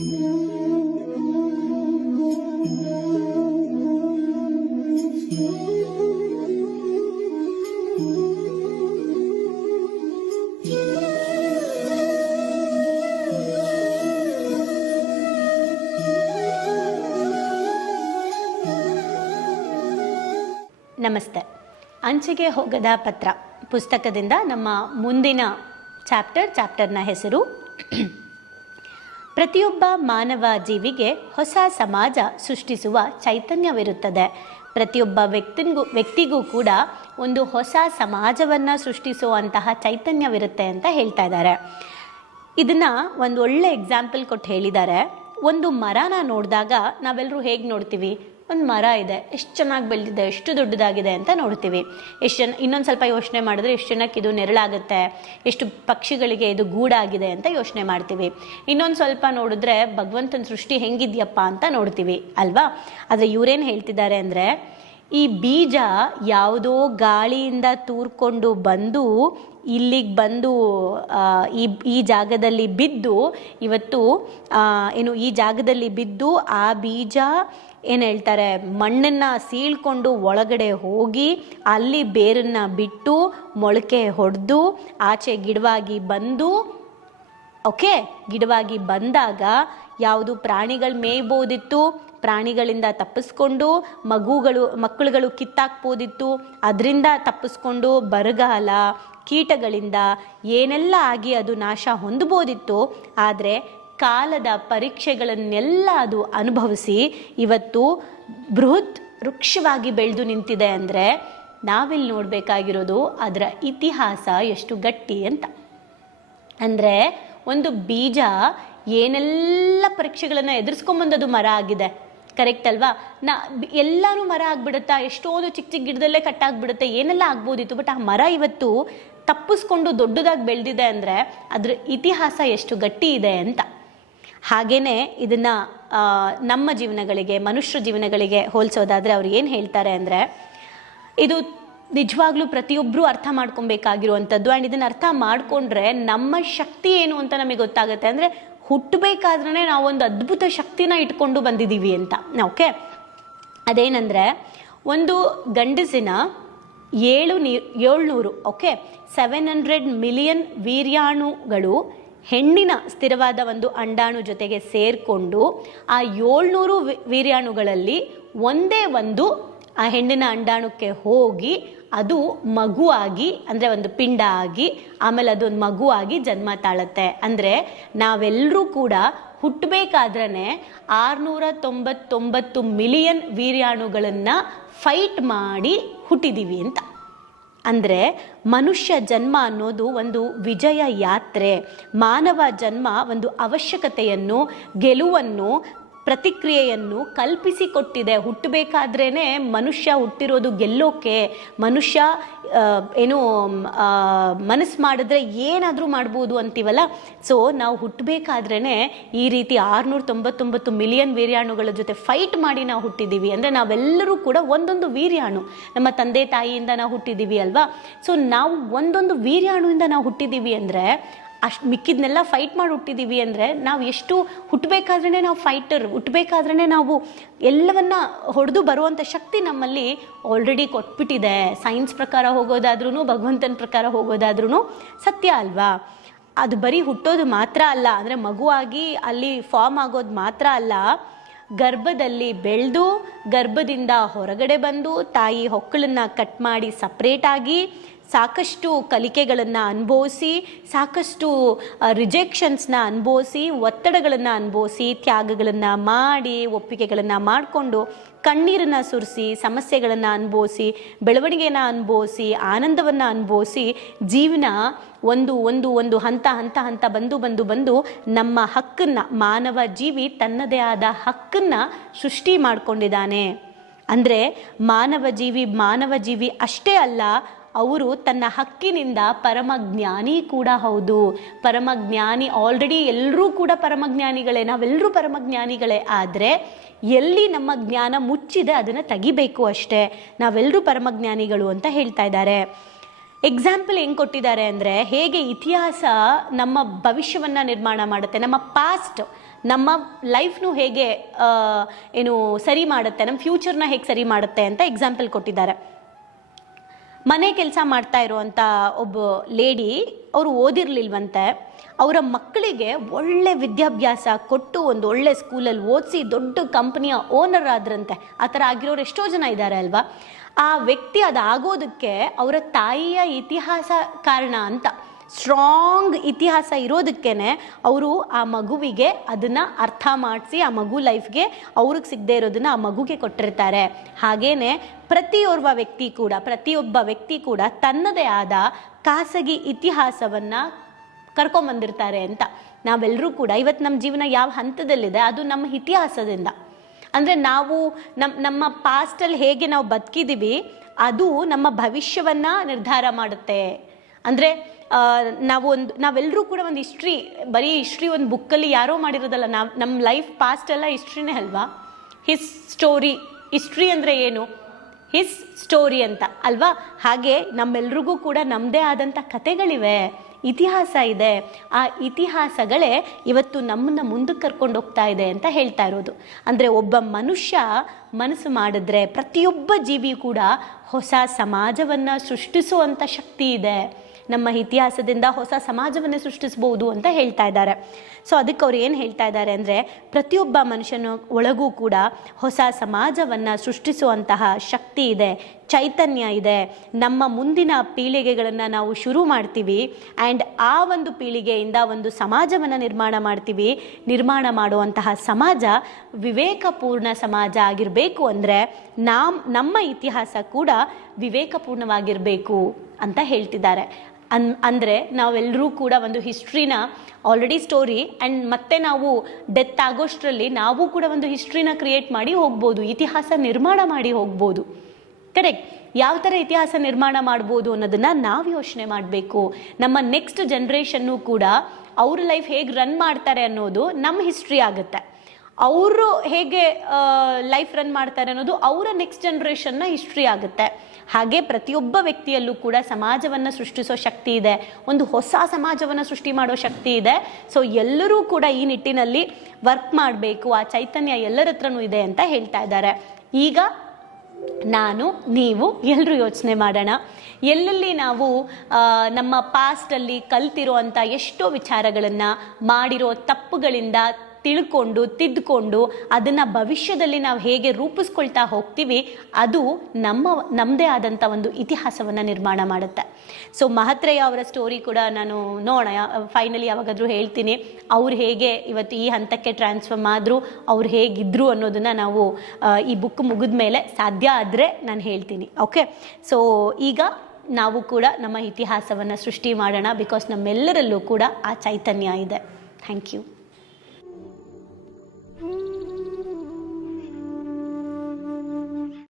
ನಮಸ್ತೆ. ಅಂಚೆಗೆ ಹೋಗದ ಪತ್ರ ಪುಸ್ತಕದಿಂದ ನಮ್ಮ ಮುಂದಿನ ಚಾಪ್ಟರ್ ಚಾಪ್ಟರ್ನ ಹೆಸರು ಪ್ರತಿಯೊಬ್ಬ ಮಾನವ ಜೀವಿಗೆ ಹೊಸ ಸಮಾಜ ಸೃಷ್ಟಿಸುವ ಚೈತನ್ಯವಿರುತ್ತದೆ. ಪ್ರತಿಯೊಬ್ಬ ವ್ಯಕ್ತಿಗೂ ವ್ಯಕ್ತಿಗೂ ಕೂಡ ಒಂದು ಹೊಸ ಸಮಾಜವನ್ನು ಸೃಷ್ಟಿಸುವಂತಹ ಚೈತನ್ಯವಿರುತ್ತೆ ಅಂತ ಹೇಳ್ತಾ ಇದ್ದಾರೆ. ಇದನ್ನು ಒಂದು ಒಳ್ಳೆ ಎಕ್ಸಾಂಪಲ್ ಕೊಟ್ಟು ಹೇಳಿದ್ದಾರೆ. ಒಂದು ಮರನ ನೋಡಿದಾಗ ನಾವೆಲ್ಲರೂ ಹೇಗೆ ನೋಡ್ತೀವಿ? ಒಂದು ಮರ ಇದೆ, ಎಷ್ಟು ಚೆನ್ನಾಗಿ ಬೆಳೆದಿದೆ, ಎಷ್ಟು ದೊಡ್ಡದಾಗಿದೆ ಅಂತ ನೋಡ್ತೀವಿ. ಎಷ್ಟು ಜನ, ಇನ್ನೊಂದು ಸ್ವಲ್ಪ ಯೋಚನೆ ಮಾಡಿದ್ರೆ ಎಷ್ಟು ಜನಕ್ಕೆ ಇದು ನೆರಳಾಗುತ್ತೆ, ಎಷ್ಟು ಪಕ್ಷಿಗಳಿಗೆ ಇದು ಗೂಡಾಗಿದೆ ಅಂತ ಯೋಚನೆ ಮಾಡ್ತೀವಿ. ಇನ್ನೊಂದು ಸ್ವಲ್ಪ ನೋಡಿದ್ರೆ ಭಗವಂತನ ಸೃಷ್ಟಿ ಹೆಂಗಿದ್ಯಪ್ಪ ಅಂತ ನೋಡ್ತೀವಿ, ಅಲ್ವಾ? ಆದರೆ ಇವರೇನು ಹೇಳ್ತಿದ್ದಾರೆ ಅಂದರೆ ಈ ಬೀಜ ಯಾವುದೋ ಗಾಳಿಯಿಂದ ತೂರ್ಕೊಂಡು ಬಂದು, ಇಲ್ಲಿಗೆ ಬಂದು ಈ ಈ ಜಾಗದಲ್ಲಿ ಬಿದ್ದು, ಇವತ್ತು ಏನು, ಈ ಜಾಗದಲ್ಲಿ ಬಿದ್ದು ಆ ಬೀಜ ಏನು ಹೇಳ್ತಾರೆ, ಮಣ್ಣನ್ನು ಸೀಳ್ಕೊಂಡು ಒಳಗಡೆ ಹೋಗಿ, ಅಲ್ಲಿ ಬೇರನ್ನು ಬಿಟ್ಟು, ಮೊಳಕೆ ಹೊಡೆದು, ಆಚೆ ಗಿಡವಾಗಿ ಬಂದು, ಓಕೆ, ಗಿಡವಾಗಿ ಬಂದಾಗ, ಯಾವುದು ಪ್ರಾಣಿಗಳು ಮೇಯ್ಬೋದಿತ್ತು ಪ್ರಾಣಿಗಳಿಂದ ತಪ್ಪಿಸ್ಕೊಂಡು ಮಗುಗಳು, ಮಕ್ಕಳುಗಳು ಕಿತ್ತಾಕ್ಬೋದಿತ್ತು ಅದರಿಂದ ತಪ್ಪಿಸ್ಕೊಂಡು ಬರಗಾಲ, ಕೀಟಗಳಿಂದ ಏನೆಲ್ಲ ಆಗಿ ಅದು ನಾಶ ಹೊಂದಬೋದಿತ್ತು. ಆದರೆ ಕಾಲದ ಪರೀಕ್ಷೆಗಳನ್ನೆಲ್ಲ ಅದು ಅನುಭವಿಸಿ ಇವತ್ತು ಬೃಹತ್ ವೃಕ್ಷವಾಗಿ ಬೆಳೆದು ನಿಂತಿದೆ ಅಂದರೆ ನಾವಿಲ್ಲಿ ನೋಡಬೇಕಾಗಿರೋದು ಅದರ ಇತಿಹಾಸ ಎಷ್ಟು ಗಟ್ಟಿ ಅಂತ. ಅಂದರೆ ಒಂದು ಬೀಜ ಏನೆಲ್ಲ ಪರೀಕ್ಷೆಗಳನ್ನು ಎದುರಿಸ್ಕೊಂಬಂದದು ಮರ ಆಗಿದೆ. ಕರೆಕ್ಟ್ ಅಲ್ವಾ? ನಾ ಎಲ್ಲರೂ ಮರ ಆಗ್ಬಿಡುತ್ತಾ? ಎಷ್ಟೊಂದು ಚಿಕ್ಕ ಚಿಕ್ಕ ಗಿಡದಲ್ಲೇ ಕಟ್ಟಾಗ್ಬಿಡುತ್ತೆ. ಏನೆಲ್ಲ ಆಗ್ಬೋದಿತ್ತು? ಬಟ್ ಆ ಮರ ಇವತ್ತು ತಪ್ಪಿಸ್ಕೊಂಡು ದೊಡ್ಡದಾಗಿ ಬೆಳೆದಿದೆ ಅಂದರೆ ಅದ್ರ ಇತಿಹಾಸ ಎಷ್ಟು ಗಟ್ಟಿ ಇದೆ ಅಂತ. ಹಾಗೇನೆ ಇದನ್ನು ನಮ್ಮ ಜೀವನಗಳಿಗೆ ಮನುಷ್ಯ ಜೀವನಗಳಿಗೆ ಹೋಲಿಸೋದಾದರೆ ಅವ್ರು ಏನು ಹೇಳ್ತಾರೆ ಅಂದರೆ, ಇದು ನಿಜವಾಗ್ಲೂ ಪ್ರತಿಯೊಬ್ಬರೂ ಅರ್ಥ ಮಾಡ್ಕೊಬೇಕಾಗಿರುವಂಥದ್ದು. ಆ್ಯಂಡ್ ಇದನ್ನು ಅರ್ಥ ಮಾಡಿಕೊಂಡ್ರೆ ನಮ್ಮ ಶಕ್ತಿ ಏನು ಅಂತ ನಮಗೆ ಗೊತ್ತಾಗುತ್ತೆ. ಅಂದರೆ ಹುಟ್ಟಬೇಕಾದ್ರೆ ನಾವೊಂದು ಅದ್ಭುತ ಶಕ್ತಿನ ಇಟ್ಕೊಂಡು ಬಂದಿದ್ದೀವಿ ಅಂತ. ಓಕೆ ಅದೇನಂದರೆ, ಒಂದು ಗಂಡಸಿನ ಏಳು ನೀ, ಏಳ್ನೂರು ಓಕೆ ಸೆವೆನ್ ಹಂಡ್ರೆಡ್ ಮಿಲಿಯನ್ ವೀರ್ಯಾಣುಗಳು ಹೆಣ್ಣಿನ ಸ್ಥಿರವಾದ ಒಂದು ಅಂಡಾಣು ಜೊತೆಗೆ ಸೇರಿಕೊಂಡು ಆ ಏಳ್ನೂರು ವೀರ್ಯಾಣುಗಳಲ್ಲಿ ಒಂದೇ ಒಂದು ಆ ಹೆಣ್ಣಿನ ಅಂಡಾಣುಕ್ಕೆ ಹೋಗಿ ಅದು ಮಗುವಾಗಿ, ಅಂದರೆ ಒಂದು ಪಿಂಡ ಆಗಿ, ಆಮೇಲೆ ಅದೊಂದು ಮಗುವಾಗಿ ಜನ್ಮ ತಾಳುತ್ತೆ. ಅಂದರೆ ನಾವೆಲ್ಲರೂ ಕೂಡ ಹುಟ್ಟಬೇಕಾದ್ರೆ ಆರುನೂರ ತೊಂಬತ್ತೊಂಬತ್ತು ಮಿಲಿಯನ್ ವೀರ್ಯಾಣುಗಳನ್ನು ಫೈಟ್ ಮಾಡಿ ಹುಟ್ಟಿದೀವಿ ಅಂತ. ಅಂದರೆ ಮನುಷ್ಯ ಜನ್ಮ ಅನ್ನೋದು ಒಂದು ವಿಜಯ ಯಾತ್ರೆ, ಮಾನವ ಜನ್ಮ ಒಂದು ಅವಶ್ಯಕತೆಯನ್ನು, ಗೆಲುವನ್ನು ಪ್ರತಿಕ್ರಿಯೆಯನ್ನು ಕಲ್ಪಿಸಿಕೊಟ್ಟಿದೆ. ಹುಟ್ಟಬೇಕಾದ್ರೇ ಮನುಷ್ಯ ಹುಟ್ಟಿರೋದು ಗೆಲ್ಲೋಕೆ, ಮನುಷ್ಯ ಏನು ಮನಸ್ಸು ಮಾಡಿದ್ರೆ ಏನಾದರೂ ಮಾಡ್ಬೋದು ಅಂತೀವಲ್ಲ? ಸೊ ನಾವು ಹುಟ್ಟಬೇಕಾದ್ರೇ ಈ ರೀತಿ ಆರುನೂರ ತೊಂಬತ್ತೊಂಬತ್ತು ಮಿಲಿಯನ್ ವೀರ್ಯಾಣುಗಳ ಜೊತೆ ಫೈಟ್ ಮಾಡಿ ನಾವು ಹುಟ್ಟಿದ್ದೀವಿ. ಅಂದರೆ ನಾವೆಲ್ಲರೂ ಕೂಡ ಒಂದೊಂದು ವೀರ್ಯಾಣು. ನಮ್ಮ ತಂದೆ ತಾಯಿಯಿಂದ ನಾವು ಹುಟ್ಟಿದ್ದೀವಿ ಅಲ್ವಾ? ಸೊ ನಾವು ಒಂದೊಂದು ವೀರ್ಯಾಣುವಿಂದ ನಾವು ಹುಟ್ಟಿದ್ದೀವಿ ಅಂದರೆ ಅಷ್ಟು ಮಿಕ್ಕಿದ್ನೆಲ್ಲ ಫೈಟ್ ಮಾಡಿ ಹುಟ್ಟಿದ್ದೀವಿ ಅಂದರೆ ನಾವು ಎಷ್ಟು ಹುಟ್ಟಬೇಕಾದ್ರೇ ನಾವು ಫೈಟರ್ ಹುಟ್ಟಬೇಕಾದ್ರೇ ನಾವು ಎಲ್ಲವನ್ನ ಹೊಡೆದು ಬರುವಂಥ ಶಕ್ತಿ ನಮ್ಮಲ್ಲಿ ಆಲ್ರೆಡಿ ಕೊಟ್ಬಿಟ್ಟಿದೆ. ಸೈನ್ಸ್ ಪ್ರಕಾರ ಹೋಗೋದಾದ್ರೂ ಭಗವಂತನ ಪ್ರಕಾರ ಹೋಗೋದಾದ್ರೂ ಸತ್ಯ ಅಲ್ವಾ? ಅದು ಬರೀ ಹುಟ್ಟೋದು ಮಾತ್ರ ಅಲ್ಲ, ಅಂದರೆ ಮಗುವಾಗಿ ಅಲ್ಲಿ ಫಾರ್ಮ್ ಆಗೋದು ಮಾತ್ರ ಅಲ್ಲ, ಗರ್ಭದಲ್ಲಿ ಬೆಳೆದು, ಗರ್ಭದಿಂದ ಹೊರಗಡೆ ಬಂದು, ತಾಯಿ ಹೊಕ್ಕಳನ್ನು ಕಟ್ ಮಾಡಿ ಸಪ್ರೇಟಾಗಿ ಸಾಕಷ್ಟು ಕಲಿಕೆಗಳನ್ನು ಅನುಭವಿಸಿ, ಸಾಕಷ್ಟು ರಿಜೆಕ್ಷನ್ಸ್ನ ಅನುಭವಿಸಿ, ಒತ್ತಡಗಳನ್ನು ಅನುಭವಿಸಿ, ತ್ಯಾಗಗಳನ್ನು ಮಾಡಿ, ಒಪ್ಪಿಗೆಗಳನ್ನು ಮಾಡಿಕೊಂಡು ಕಣ್ಣೀರನ್ನು ಸುರಿಸಿ, ಸಮಸ್ಯೆಗಳನ್ನು ಅನುಭವಿಸಿ, ಬೆಳವಣಿಗೆನ ಅನುಭವಿಸಿ, ಆನಂದವನ್ನು ಅನುಭವಿಸಿ ಜೀವನ ಒಂದು ಒಂದು ಒಂದು ಹಂತ ಹಂತ ಹಂತ ಬಂದು ಬಂದು ಬಂದು ನಮ್ಮ ಹಕ್ಕನ್ನು, ಮಾನವ ಜೀವಿ ತನ್ನದೇ ಆದ ಹಕ್ಕನ್ನು ಸೃಷ್ಟಿ ಮಾಡಿಕೊಂಡಿದ್ದಾನೆ. ಅಂದರೆ ಮಾನವ ಜೀವಿ ಮಾನವ ಜೀವಿ ಅಷ್ಟೇ ಅಲ್ಲ ಅವರು ತನ್ನ ಹಕ್ಕಿನಿಂದ ಪರಮಜ್ಞಾನಿ ಕೂಡ ಹೌದು. ಪರಮಜ್ಞಾನಿ ಆಲ್ರೆಡಿ ಎಲ್ಲರೂ ಕೂಡ ಪರಮಜ್ಞಾನಿಗಳೇ. ನಾವೆಲ್ಲರೂ ಪರಮಜ್ಞಾನಿಗಳೇ. ಆದರೆ ಎಲ್ಲಿ ನಮ್ಮ ಜ್ಞಾನ ಮುಚ್ಚಿದೆ ಅದನ್ನು ತೆಗಿಬೇಕು ಅಷ್ಟೇ. ನಾವೆಲ್ಲರೂ ಪರಮಜ್ಞಾನಿಗಳು ಅಂತ ಹೇಳ್ತಾ ಇದ್ದಾರೆ. ಎಕ್ಸಾಂಪಲ್ ಹೆಂಗೆ ಕೊಟ್ಟಿದ್ದಾರೆ ಅಂದರೆ ಹೇಗೆ ಇತಿಹಾಸ ನಮ್ಮ ಭವಿಷ್ಯವನ್ನು ನಿರ್ಮಾಣ ಮಾಡುತ್ತೆ, ನಮ್ಮ ಪಾಸ್ಟ್ ನಮ್ಮ ಲೈಫ್ನು ಹೇಗೆ ಏನು ಸರಿ ಮಾಡುತ್ತೆ, ನಮ್ಮ ಫ್ಯೂಚರ್ನ ಹೇಗೆ ಸರಿ ಮಾಡುತ್ತೆ ಅಂತ ಎಕ್ಸಾಂಪಲ್ ಕೊಟ್ಟಿದ್ದಾರೆ. ಮನೆ ಕೆಲಸ ಮಾಡ್ತಾ ಇರುವಂಥ ಒಬ್ಬ ಲೇಡಿ ಅವರು ಓದಿರಲಿಲ್ವಂತೆ. ಅವರ ಮಕ್ಕಳಿಗೆ ಒಳ್ಳೆ ವಿದ್ಯಾಭ್ಯಾಸ ಕೊಟ್ಟು ಒಂದು ಒಳ್ಳೆ ಸ್ಕೂಲಲ್ಲಿ ಓದಿಸಿ ದೊಡ್ಡ ಕಂಪ್ನಿಯ ಓನರ್ ಆದ್ರಂತೆ. ಆ ಥರ ಆಗಿರೋರು ಎಷ್ಟೋ ಜನ ಇದ್ದಾರೆ ಅಲ್ವಾ? ಆ ವ್ಯಕ್ತಿ ಅದಾಗೋದಕ್ಕೆ ಅವರ ತಾಯಿಯ ಇತಿಹಾಸ ಕಾರಣ ಅಂತ. ಸ್ಟ್ರಾಂಗ್ ಇತಿಹಾಸ ಇರೋದಕ್ಕೇ ಅವರು ಆ ಮಗುವಿಗೆ ಅದನ್ನು ಅರ್ಥ ಮಾಡಿಸಿ, ಆ ಮಗು ಲೈಫ್ಗೆ ಅವ್ರಿಗೆ ಸಿಗದೆ ಇರೋದನ್ನು ಆ ಮಗುಗೆ ಕೊಟ್ಟಿರ್ತಾರೆ. ಹಾಗೇನೆ ಪ್ರತಿಯೋರ್ವ ವ್ಯಕ್ತಿ ಕೂಡ, ಪ್ರತಿಯೊಬ್ಬ ವ್ಯಕ್ತಿ ಕೂಡ ತನ್ನದೇ ಆದ ಖಾಸಗಿ ಇತಿಹಾಸವನ್ನು ಕರ್ಕೊಂಬಂದಿರ್ತಾರೆ ಅಂತ. ನಾವೆಲ್ಲರೂ ಕೂಡ ಇವತ್ತು ನಮ್ಮ ಜೀವನ ಯಾವ ಹಂತದಲ್ಲಿದೆ ಅದು ನಮ್ಮ ಇತಿಹಾಸದಿಂದ. ಅಂದರೆ ನಾವು ನಮ್ಮ ನಮ್ಮ ಪಾಸ್ಟಲ್ಲಿ ಹೇಗೆ ನಾವು ಬದುಕಿದ್ದೀವಿ ಅದು ನಮ್ಮ ಭವಿಷ್ಯವನ್ನು ನಿರ್ಧಾರ ಮಾಡುತ್ತೆ. ಅಂದರೆ ನಾವು ಒಂದು ನಾವೆಲ್ಲರೂ ಕೂಡ ಒಂದು ಹಿಸ್ಟ್ರಿ, ಬರೀ ಹಿಸ್ಟ್ರಿ ಒಂದು ಬುಕ್ಕಲ್ಲಿ ಯಾರೋ ಮಾಡಿರೋದಲ್ಲ, ನಾವು ನಮ್ಮ ಲೈಫ್ ಪಾಸ್ಟ್ ಎಲ್ಲ ಹಿಸ್ಟ್ರಿನೇ ಅಲ್ವಾ? ಹಿಸ್ ಸ್ಟೋರಿ ಹಿಸ್ಟ್ರಿ ಅಂದರೆ ಏನು? ಹಿಸ್ ಸ್ಟೋರಿ ಅಂತ, ಅಲ್ವಾ? ಹಾಗೆ ನಮ್ಮೆಲ್ರಿಗೂ ಕೂಡ ನಮ್ಮದೇ ಆದಂಥ ಕತೆಗಳಿವೆ ಇತಿಹಾಸ ಇದೆ. ಆ ಇತಿಹಾಸಗಳೇ ಇವತ್ತು ನಮ್ಮನ್ನು ಮುಂದಕ್ಕೆ ಕರ್ಕೊಂಡು ಹೋಗ್ತಾ ಇದೆ ಅಂತ ಹೇಳ್ತಾ ಇರೋದು. ಅಂದರೆ ಒಬ್ಬ ಮನುಷ್ಯ ಮನಸ್ಸು ಮಾಡಿದ್ರೆ ಪ್ರತಿಯೊಬ್ಬ ಜೀವಿ ಕೂಡ ಹೊಸ ಸಮಾಜವನ್ನು ಸೃಷ್ಟಿಸುವಂಥ ಶಕ್ತಿ ಇದೆ. ನಮ್ಮ ಇತಿಹಾಸದಿಂದ ಹೊಸ ಸಮಾಜವನ್ನು ಸೃಷ್ಟಿಸಬಹುದು ಅಂತ ಹೇಳ್ತಾ ಇದ್ದಾರೆ. ಸೊ ಅದಕ್ಕೆ ಅವ್ರು ಏನು ಹೇಳ್ತಾ ಇದ್ದಾರೆ ಅಂದರೆ, ಪ್ರತಿಯೊಬ್ಬ ಮನುಷ್ಯನ ಒಳಗೂ ಕೂಡ ಹೊಸ ಸಮಾಜವನ್ನು ಸೃಷ್ಟಿಸುವಂತಹ ಶಕ್ತಿ ಇದೆ, ಚೈತನ್ಯ ಇದೆ. ನಮ್ಮ ಮುಂದಿನ ಪೀಳಿಗೆಗಳನ್ನು ನಾವು ಶುರು ಮಾಡ್ತೀವಿ ಆ್ಯಂಡ್ ಆ ಒಂದು ಪೀಳಿಗೆಯಿಂದ ಒಂದು ಸಮಾಜವನ್ನು ನಿರ್ಮಾಣ ಮಾಡ್ತೀವಿ. ನಿರ್ಮಾಣ ಮಾಡುವಂತಹ ಸಮಾಜ ವಿವೇಕಪೂರ್ಣ ಸಮಾಜ ಆಗಿರಬೇಕು ಅಂದರೆ ನಾಮ್, ನಮ್ಮ ಇತಿಹಾಸ ಕೂಡ ವಿವೇಕಪೂರ್ಣವಾಗಿರಬೇಕು ಅಂತ ಹೇಳ್ತಿದ್ದಾರೆ. ಅನ್, ಅಂದರೆ ನಾವೆಲ್ಲರೂ ಕೂಡ ಒಂದು ಹಿಸ್ಟ್ರಿನ ಆಲ್ರೆಡಿ ಸ್ಟೋರಿ ಆ್ಯಂಡ್ ಮತ್ತೆ ನಾವು ಡೆತ್ ಆಗೋಷ್ಟರಲ್ಲಿ ನಾವು ಕೂಡ ಒಂದು ಹಿಸ್ಟ್ರಿನ ಕ್ರಿಯೇಟ್ ಮಾಡಿ ಹೋಗ್ಬೋದು, ಇತಿಹಾಸ ನಿರ್ಮಾಣ ಮಾಡಿ ಹೋಗ್ಬೋದು. ಕರೆಕ್ಟ್ ಯಾವ ಥರ ಇತಿಹಾಸ ನಿರ್ಮಾಣ ಮಾಡ್ಬೋದು ಅನ್ನೋದನ್ನು ನಾವು ಯೋಚನೆ ಮಾಡಬೇಕು. ನಮ್ಮ ನೆಕ್ಸ್ಟ್ ಜನ್ರೇಷನ್ನು ಕೂಡ ಅವ್ರ ಲೈಫ್ ಹೇಗೆ ರನ್ ಮಾಡ್ತಾರೆ ಅನ್ನೋದು ನಮ್ಮ ಹಿಸ್ಟ್ರಿ ಆಗುತ್ತೆ. ಅವರು ಹೇಗೆ ಲೈಫ್ ರನ್ ಮಾಡ್ತಾರೆ ಅನ್ನೋದು ಅವರ ನೆಕ್ಸ್ಟ್ ಜನ್ರೇಷನ್ನ ಹಿಸ್ಟ್ರಿ ಆಗುತ್ತೆ. ಹಾಗೆ ಪ್ರತಿಯೊಬ್ಬ ವ್ಯಕ್ತಿಯಲ್ಲೂ ಕೂಡ ಸಮಾಜವನ್ನು ಸೃಷ್ಟಿಸೋ ಶಕ್ತಿ ಇದೆ. ಒಂದು ಹೊಸ ಸಮಾಜವನ್ನು ಸೃಷ್ಟಿ ಮಾಡೋ ಶಕ್ತಿ ಇದೆ. ಸೊ ಎಲ್ಲರೂ ಕೂಡ ಈ ನಿಟ್ಟಿನಲ್ಲಿ ವರ್ಕ್ ಮಾಡಬೇಕು. ಆ ಚೈತನ್ಯ ಎಲ್ಲರ ಹತ್ರನೂ ಇದೆ ಅಂತ ಹೇಳ್ತಾ ಇದ್ದಾರೆ. ಈಗ ನಾನು, ನೀವು ಎಲ್ಲರೂ ಯೋಚನೆ ಮಾಡೋಣ. ಎಲ್ಲೆಲ್ಲಿ ನಾವು ನಮ್ಮ ಪಾಸ್ಟಲ್ಲಿ ಕಲ್ತಿರುವಂಥ ಎಷ್ಟೋ ವಿಚಾರಗಳನ್ನು ಮಾಡಿರೋ ತಪ್ಪುಗಳಿಂದ ತಿಳ್ಕೊಂಡು ತಿದ್ದುಕೊಂಡು ಅದನ್ನು ಭವಿಷ್ಯದಲ್ಲಿ ನಾವು ಹೇಗೆ ರೂಪಿಸ್ಕೊಳ್ತಾ ಹೋಗ್ತೀವಿ, ಅದು ನಮ್ಮ ನಮ್ಮದೇ ಆದಂಥ ಒಂದು ಇತಿಹಾಸವನ್ನು ನಿರ್ಮಾಣ ಮಾಡುತ್ತೆ. ಸೊ ಮಹತ್ರೆಯ ಅವರ ಸ್ಟೋರಿ ಕೂಡ ನಾನು ನೋಡೋಣ ಫೈನಲಿ ಯಾವಾಗಾದರೂ ಹೇಳ್ತೀನಿ, ಅವ್ರು ಹೇಗೆ ಇವತ್ತು ಈ ಹಂತಕ್ಕೆ ಟ್ರಾನ್ಸ್ಫರ್ಮ್ ಆದರೂ, ಅವ್ರು ಹೇಗಿದ್ರು ಅನ್ನೋದನ್ನು ನಾವು ಈ ಬುಕ್ ಮುಗಿದ ಮೇಲೆ ಸಾಧ್ಯ ಆದರೆ ನಾನು ಹೇಳ್ತೀನಿ ಓಕೆ ಸೊ ಈಗ ನಾವು ಕೂಡ ನಮ್ಮ ಇತಿಹಾಸವನ್ನು ಸೃಷ್ಟಿ ಮಾಡೋಣ ಬಿಕಾಸ್ ನಮ್ಮೆಲ್ಲರಲ್ಲೂ ಕೂಡ ಆ ಚೈತನ್ಯ ಇದೆ. Thank you